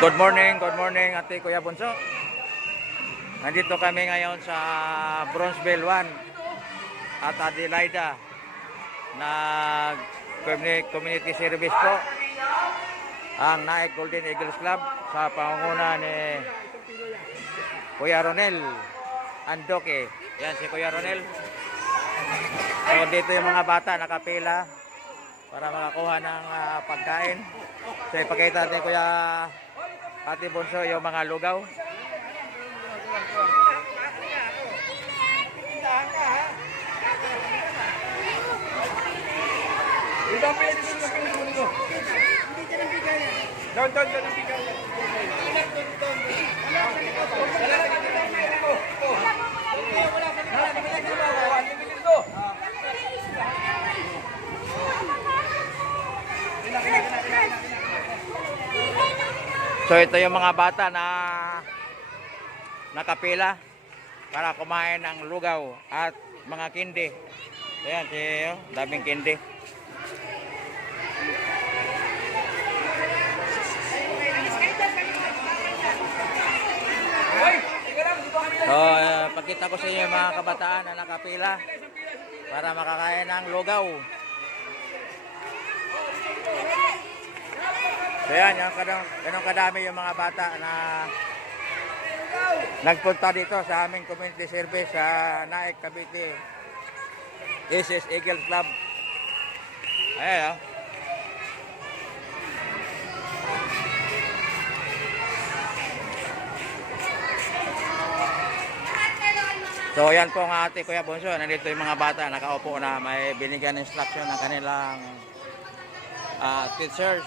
Good morning Ate Kuya Bunso. Nandito kami ngayon sa Bronzeville 1 at Adelaida na community service po ang Naik Golden Eagles Club sa pangunguna ni Kuya Ronel Andoke. Yan si Kuya Ronel. So dito yung mga bata nakapila para makakuha ng pagkain. So ipakita natin Kuya Ate Bunso yung mga lugaw. So ito yung mga bata na nakapila para kumain ng lugaw at mga kindi. Ayan, daming kindi. So, pakita ko sa inyo yung mga kabataan na nakapila para makakain ng lugaw. So yan, ganun kadami yung mga bata na nagpunta dito sa aming community service sa Naik Cavite SS Eagles Club. Ayan o. So yan po ang Ate Kuya Bunso. Nandito yung mga bata nakaupo na may binigyan instruction ng kanilang teachers.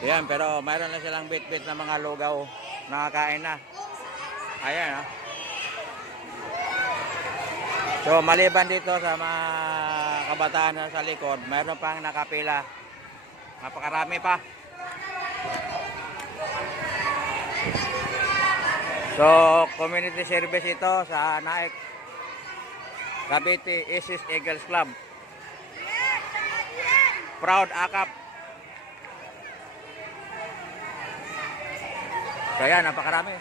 Ayan, pero mayroon na silang bit-bit na mga lugaw. Nakakain na. Ayan, oh. So, maliban dito sa mga kabataan na sa likod, mayroon pang nakapila. Napakarami pa. So, community service ito sa Naik Cavite SS Eagles Club. Proud AKAP. So yan, napakarami.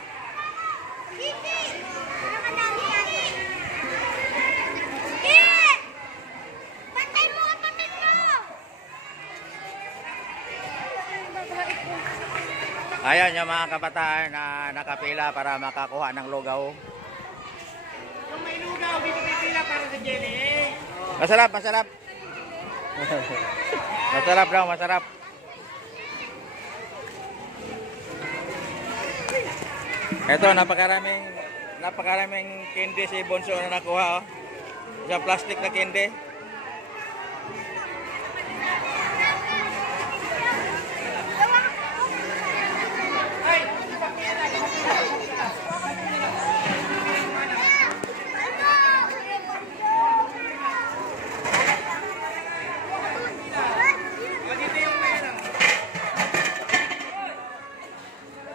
Ayan yung mga kabataan na nakapila para makakuha ng lugaw. Kung may lugaw, dito pipila para sa jelly eh. Masarap, masarap. Masarap daw, masarap. Ito, napakaraming candy si Bunso na nakuha. Oh. Isang plastic na candy.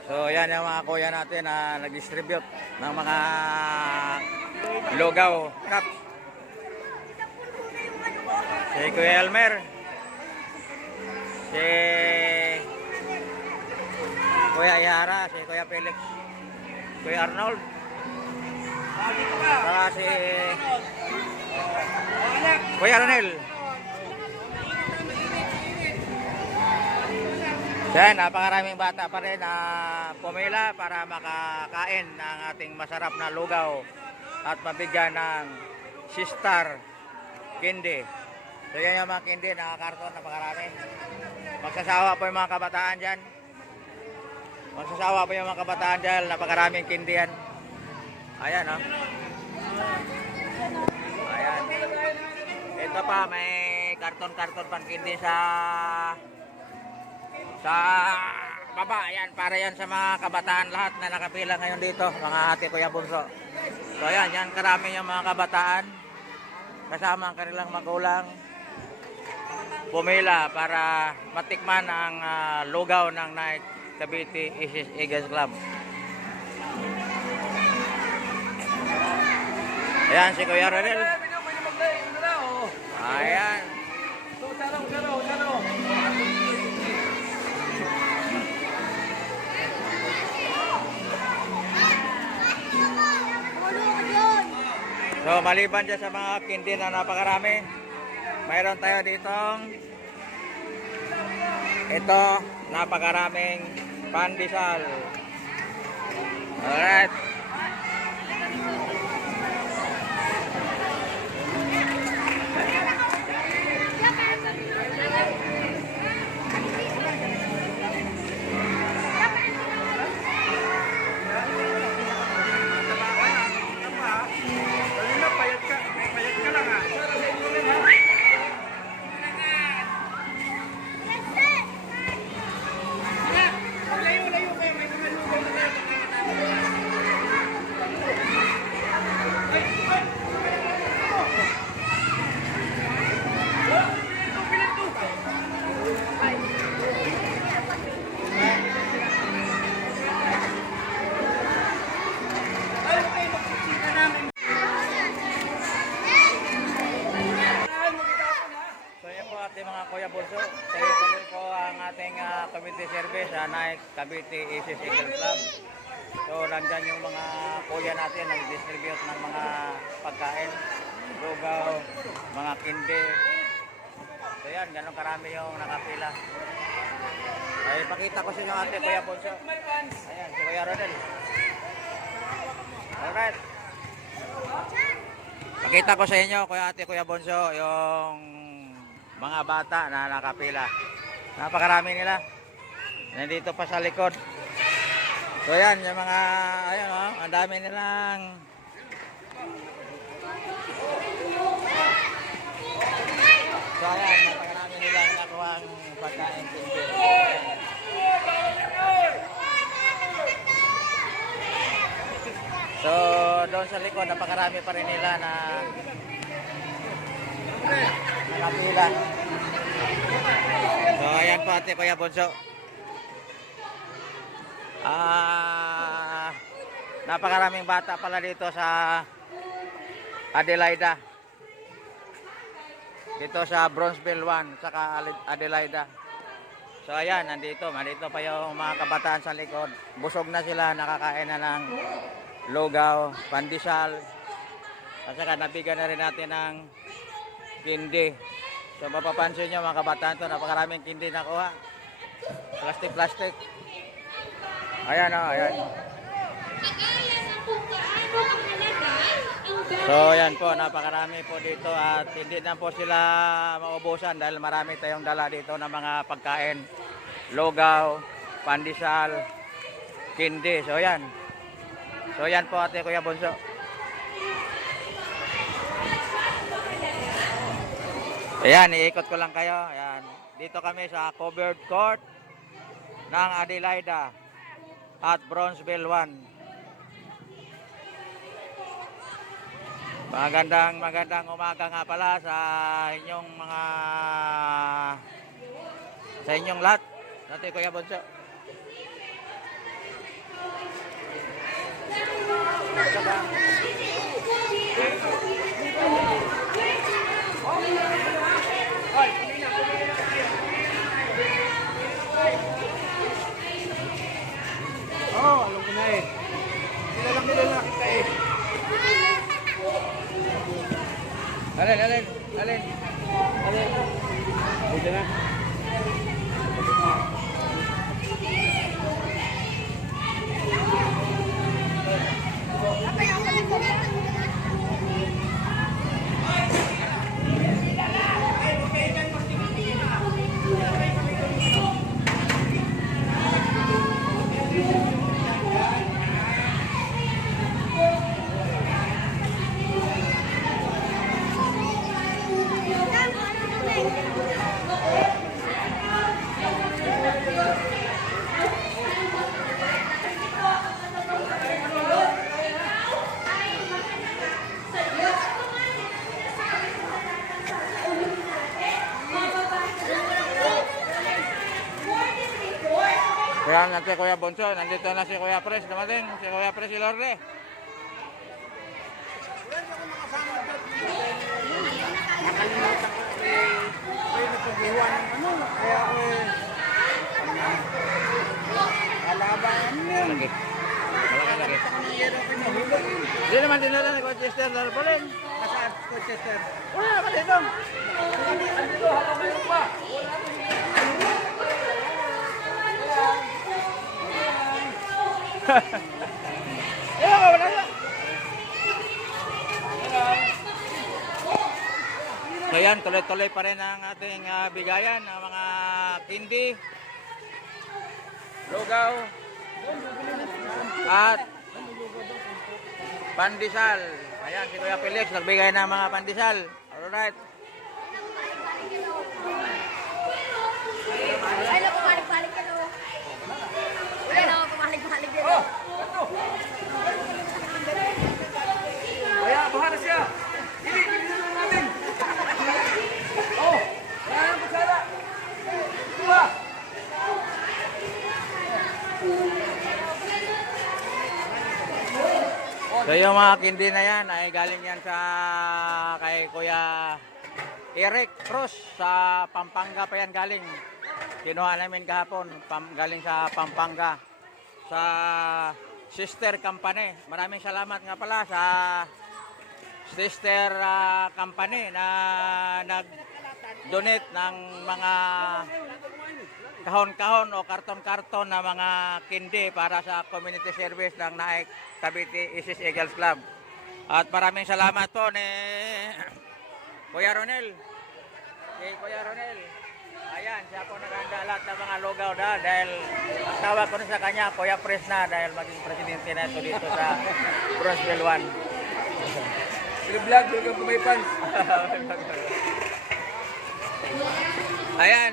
So yan yung mga kuya natin na nag-distribute ng mga lugaw cups. Si Kuya Elmer, si Kuya Ihara, si Kuya Felix, Kuya Arnold, saka si Kuya Ronel. Yan, napakaraming bata pa rin na pumila para makakain ng ating masarap na lugaw at mabigyan ng sistar candy. So yan yung mga candy, nakakarton, napakarami. Magsasawa po yung mga kabataan dyan. Magsasawa po yung mga kabataan dyan, napakaraming candy yan. Ayan, oh. Ayan. Ito pa, may karton-karton pang candy sa baba. Ayan, para yan sa mga kabataan lahat na nakapila ngayon dito, mga Ate Kuya Bunso. So ayan, yan karami yung mga kabataan kasama ang kanilang magulang pumila para matikman ang lugaw ng Naik Cavite SS Eagles Club. Ayan si Kuya Ronel. Ayan. So maliban dyan sa mga candy na napakarami, mayroon tayo ditong ito, napakaraming pandesal. Alright. Kanina, payat ka lang ha. Layo kayo, may mga lugaw na kayo. So yan po ating mga Kuya Bunso. Tuloy po ang ating community service sa Nike Cavite AC Cycle Club. So nandyan yung mga kuya natin nag-distribute ng mga pagkain, lugaw, mga kinde. So yan, ganun karami yung nakapila. Ay, pakita ko sa inyo ate Kuya Bunso. Ayan, si Kuya Rodel. Alright. Pakita ko sa inyo, Kuya ate Kuya Bunso, yung mga bata na nakapila. Napakarami nila. Nandito pa sa likod. So yan, yung mga, ayun o, ang dami nilang so ayan, napakarami nilang nakuha ang pagkain. So doon sa likod, napakarami pa rin nila na nakapila. So ayan po ate Kuya Bunso. Napakaraming bata pala dito sa Adelaida. Dito sa Bronzeville 1 saka Adelaida. So ayan, nandito pa yung mga kabataan sa likod. Busog na sila, nakakain na ng lugaw, pandesal. At saka nabigyan na rin natin ng kindi. So mapapansin nyo mga kabataan to, napakaraming kindi nakuha. Plastic. Ayan o, ayan. So yan po, napakarami po dito at hindi na po sila maubusan dahil marami tayong dala dito ng mga pagkain, lugaw, pandesal, kindi. So yan. So yan po ate Kuya Bunso. Ayan, iikot ko lang kayo. Ayan. Dito kami sa covered court ng Adelaida at Bronzeville 1. Magandang umaga nga pala sa inyong lahat. Ate Kuya Bunso. Oo, alam ko na eh. Kilala kita eh. Alin. Buti na. Kaya natin Kuya Bunso, nandito na si Kuya Pres, dumating si Kuya Pres Ilorde. Nakalimutan ko eh. Ay, nagpagluwa ng ano. Kaya ako eh. Kalaban niya. Lagi. Malaki sige. Ako ng yero ko nahulog. Hindi naman dinala ni Colchester tarpaulin. Nasaan Colchester? Wala naman dito. Andito, habang ngayon pa. Wala na. So yan, tuloy-tuloy pa rin ang ating bigayan ng mga kindi, lugaw, at pandesal. Ayan, si Kuya Felix nagbigay ng mga pandesal. Alright. Ay, no, pumalik-balik ka, no. Ay, no, pumalik-balik ka, no. Kaya, baha na siya. Hindi na natin. Oh, wala nang kutsara. Diba? So yung mga kindi na yan ay galing yan sa kay Kuya Eric Cruz sa Pampanga pa yan galing. Kinuha namin kahapon, galing sa Pampanga sa Sister Company. Maraming salamat nga pala sa Sister Company na nag-donate ng mga kahon-kahon o karton-karton na mga kindi para sa community service ng Naik Cavite Isis Eagles Club. At maraming salamat po ni Kuya Ronel. Kuya Ronel. Ayan, siya po naghanda lahat ng mga lugaw dahil ang tawag ko na sa kanya, Kuya Pres na dahil maging presidente na ito dito sa Bronzeville 1. Vlog, lugaw ko may pants. Ayan.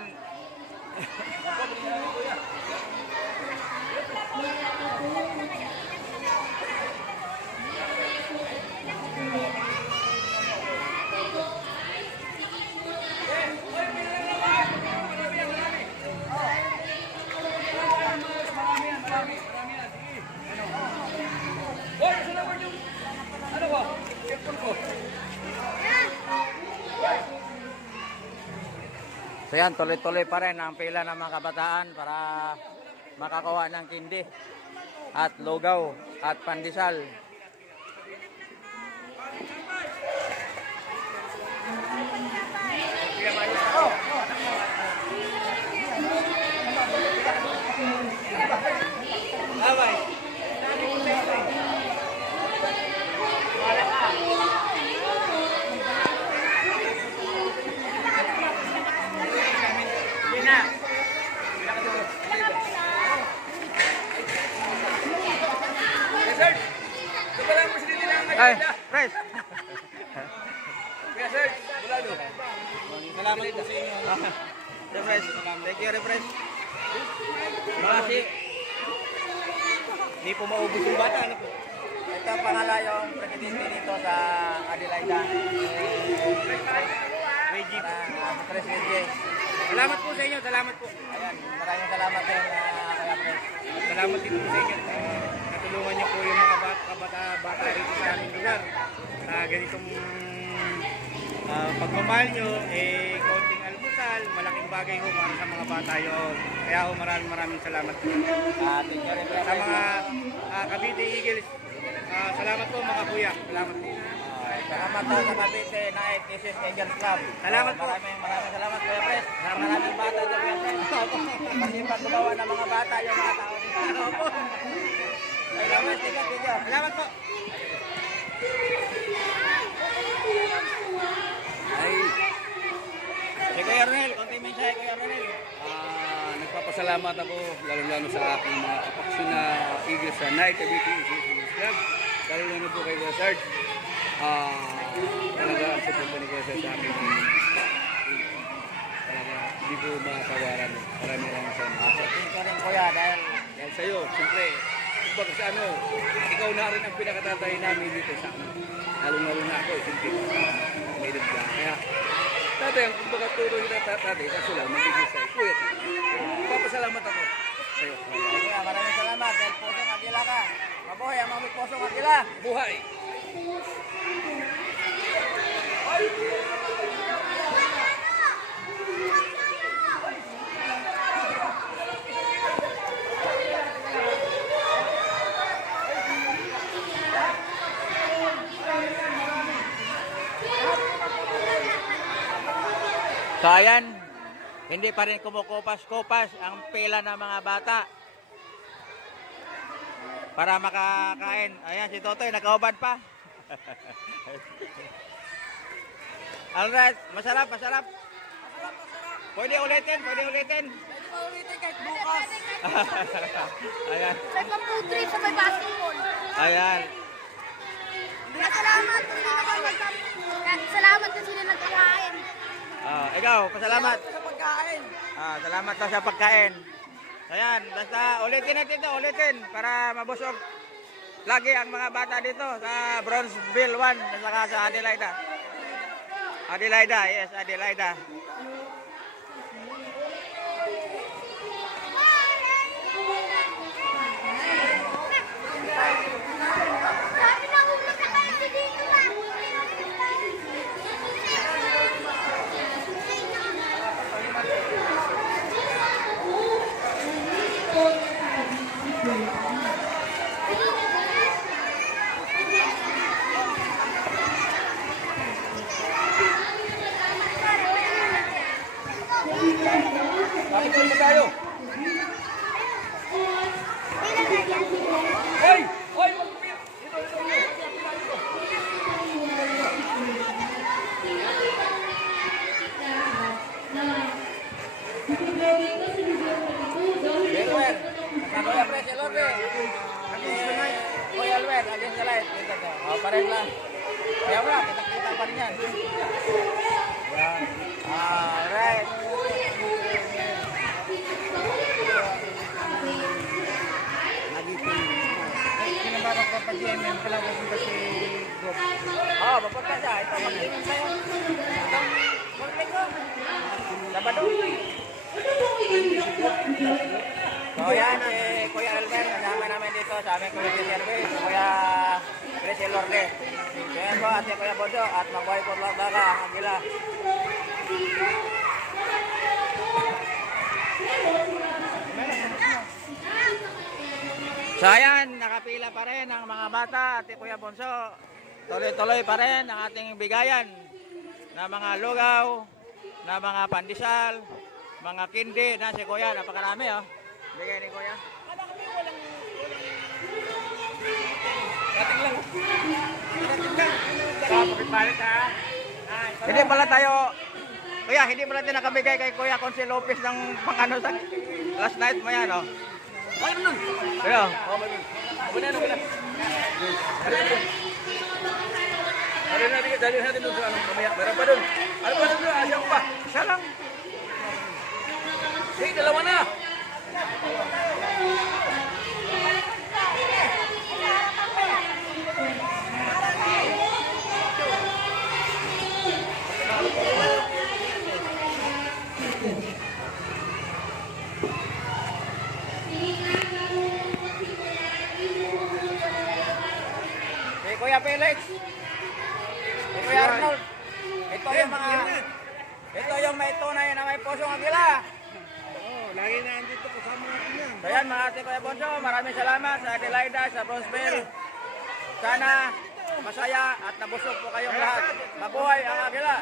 So yan, tuloy-tuloy pa rin ang pila ng mga kabataan para makakuha ng kindi at lugaw at pandesal. Ay, Pres. Kaya sir, bulalo. Salamat po sa inyo. Refresh. Thank you, refresh. Kasi Hindi po maubos yung bata. Ano po? ito ang pangalan yung presidente dito sa Adelaida. Reggie. Pres Reggie. Salamat po sa inyo. Salamat po. Ayan, maraming salamat din kaya Pres. Salamat din po sa inyo. Natulungan niyo po yung mga bata rito sa aming lugar. Sa ganitong pagmamahal nyo, konting almusal, malaking bagay ho para sa mga bata yun. Kaya ho maraming salamat po. Thank you, refresh. Sa mga Cavite Eagles, salamat po mga kuya. Salamat po. Salamat po sa Cavite Naik Isis Eagles Club. Salamat po. Maraming salamat Kuya Pres. Maraming bata ito Kuya Pres. Kasi pag gumawa ng mga bata yung mga tao dito. Salamat, tikat video. Salamat po. Ay. Si Kuya Ronel, konting mensahe Kuya Ronel. Nagpapasalamat ako lalo-lalo sa aking mga kapaksyon na Eagles sa Night Cavite Eagles Club. Lalo-lalo po kay Kuya Sarge. Talaga ang suporta ni Kuya Sarge sa amin. Talaga hindi ko makasawaran. Maraming salamat. Thank you rin Kuya dahil Dahil sa'yo, siyempre, kumbaga sa ano, ikaw na rin ang pinakatatay namin dito sa amin. Lalo-lalo na ako, siyempre, may nagla. Kaya, tatay, ang kumbaga turo kita tatay, kaso lang, magiging sa'yo. Kuya, papasalamat ako sa'yo. Kuya, maraming salamat dahil pusong agila ka. Mabuhay ang mga may pusong agila. Buhay! kababayan, hindi pa rin kumukupas-kupas ang pila ng mga bata para makakain. Ayan, si Totoy, nakahubad pa. Alright, masarap, masarap. Pwede ulitin, pwede ulitin. Ayan, May pang-food trip sa may basketball. ayan. Salamat kung sino salamat kung sino nagkakain. Ikaw, pasalamat. Sa pagkain. Salamat daw sa pagkain. Ayan, basta ulitin natin ito, ulitin para mabusog lagi ang mga bata dito sa Bronzeville 1 at saka sa Adelaida. Adelaida, yes, Adelaida. Sabi na ulo sa kayo dito ba? Bakit mo tayo? Hoy! Hoy! Alwer, Kuya Pres, Elorbe. Kuya Alwer, alias sa light. Pares lang. Kaya wala, kita-kita pa rin yan. Yan. Alright. Kinababak ka pa dyan, yung pala pupunta si Gop. Papunta siya. Ito, mag-inom sa'yo. Sabado. So yan, Kuya Albert, kasama namin dito sa aming community service, Kuya Chris Elorde. So yan po, at Kuya Bodo, at Mabuhay po lang daga, Agila. So ayan, nakapila pa rin ang mga bata at Kuya Bonso. Tuloy-tuloy pa rin ang ating bigayan na mga lugaw, na mga pandesal, mga kindi na si Kuya, napakarami oh. Bigay ni Kuya. Dating lang. Hindi pala tayo, Kuya, hindi pala tayo nakabigay kay Kuya Consi Lopez ng pang-ano sa last night mo yan oh. Ay, nun! Kuya, Wala na, wala. Dali natin doon sa ano, mamaya. Meron pa doon. Ano pa doon? Asya ko pa. isa lang. Hey, dalawa na! Si Kuya Felix. Si Kuya Arnold. Ito yung may tunay na may pusong Agila. Lagi na andito kasama natin yan. So yan mga ate Kuya Bonso, maraming salamat sa Adelaida, sa Bronzeville. Sana masaya at nabusog po kayong lahat. Mabuhay ang Agila.